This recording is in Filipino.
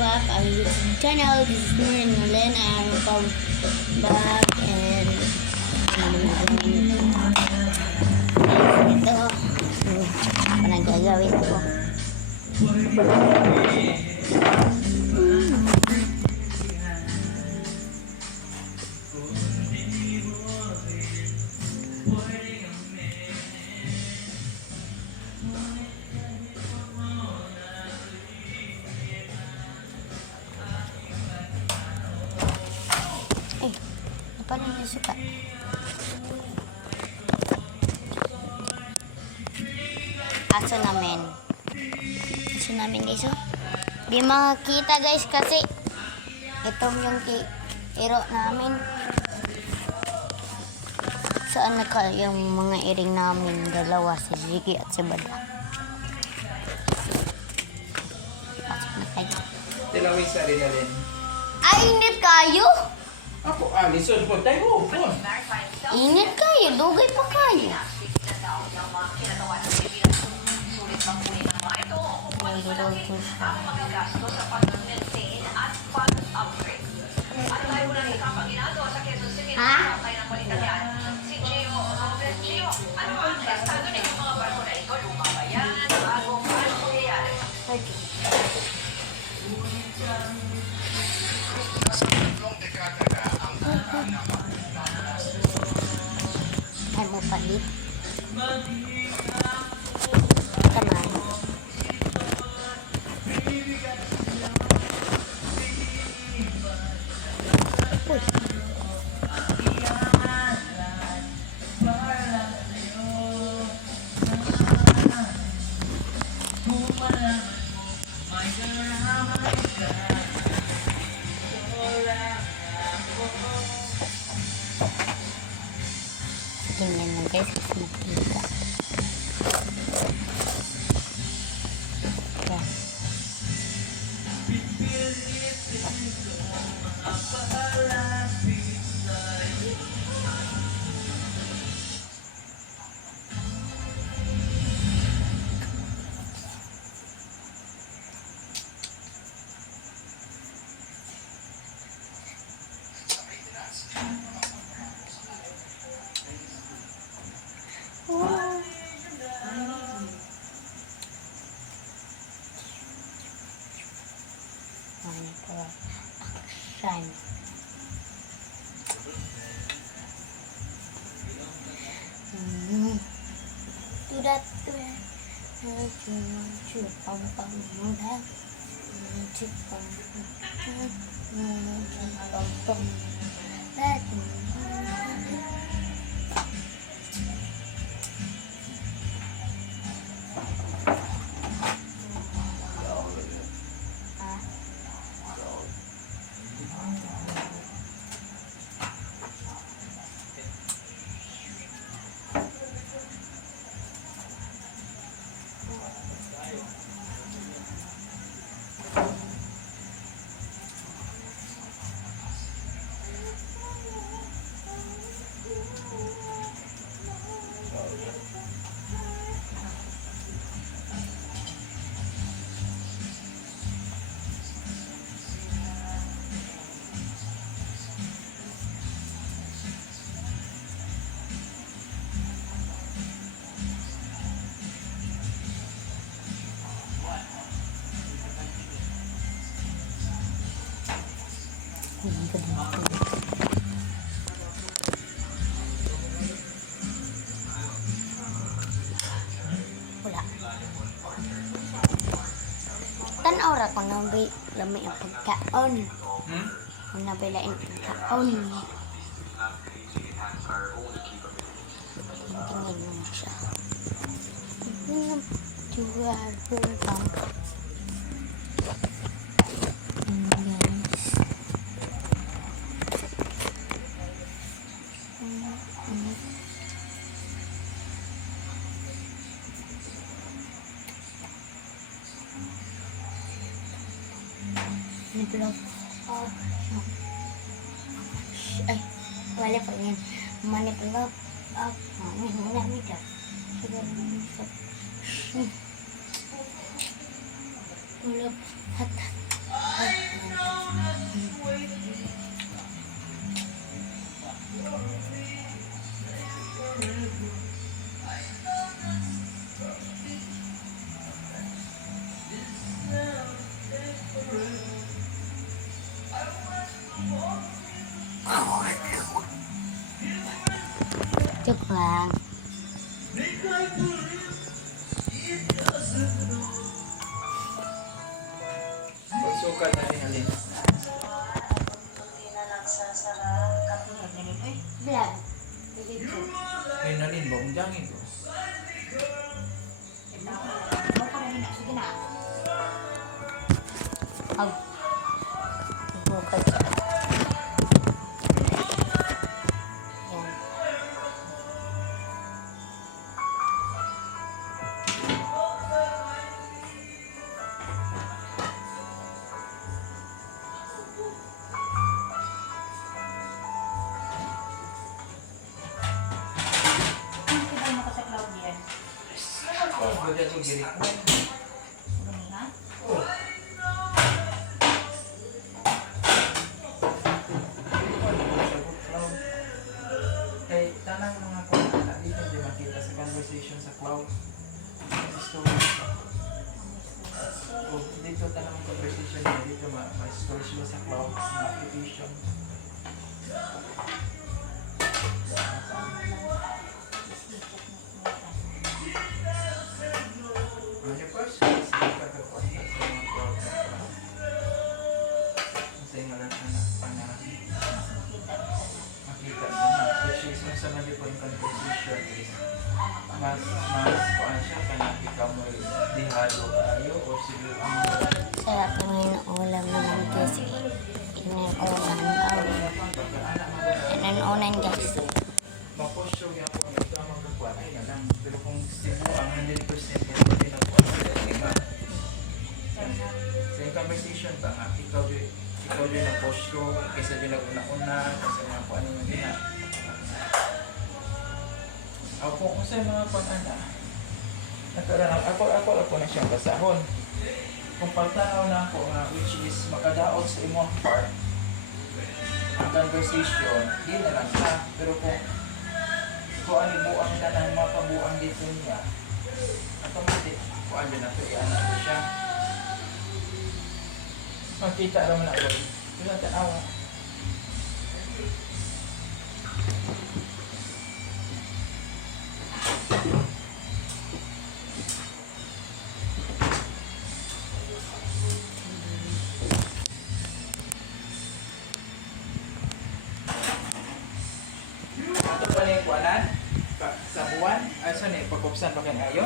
back our YouTube channel. This is Maureen Nolen. I am come back and ito parang gagawin ako. Paano yung suka? Aso namin guys, oh. Di makakita guys kasi itong yung tiro namin. Saan naka yung mga iring namin? Dalawa, si Ziggy at si Bada. Pasok na tayo. Tilawin sa rin na rin. Ay, init kayo! Ako, listen po tayo. Init kayo, dugay pa kayo. Ha? Ay mo palit. Tama. Uy. Tingnan mo guys, kasi makita. Yan. Action. Tudat pam pam mudah pam pam wala. Tanaw ra pang nabay lamay ang pagkaon. Kung nabaylain pagkaon. Tingin mo siya. Ay, wala pa yan. Manipulog. Wala ka. Tulog. Hat. Joke lang. Pagsukat na rin alin. Vlog. Video. Ay, nalin ba? Kung dangin ko. Ang bukod siya. Yan. Oh, bagay ko girik. Oh. Kay tanang mga kontak dito di makita sa conversation sa cloud. Storage. Oh, dito tanang mga conversation dito ma-store sila sa cloud, mga application. Ano first? Kakakontak sa mga cloud. Kasi nga lang makita na which is kung sa mali po yung conversation is mas kuan siya kaya ikaw mo dihado kayo o siguro ang Sarap naman yung ulam naman kasi. Inuunan daw. Inuunan guys. mapost yung ako ang ito ang magkakuan ay na lang pero kung siguro ang 100% yung pinakuan diba sa yung conversation ba nga ikaw din na post ko kaysa din nag-una-una kasi mga kuan yung gina ako kung sa mga kuan na ako na siyang basahon kung pagtanaw na ako nga which is makadaot sa imong part ang conversation di na lang siya pero kung ano buang ka ng mga kabuang dito niya automatic kung ano na ito i-anak ko siya makita naman na ulit ito na tanawa ito pa na yung kuanan sa buwan ay saan eh pagkupsan pa kayo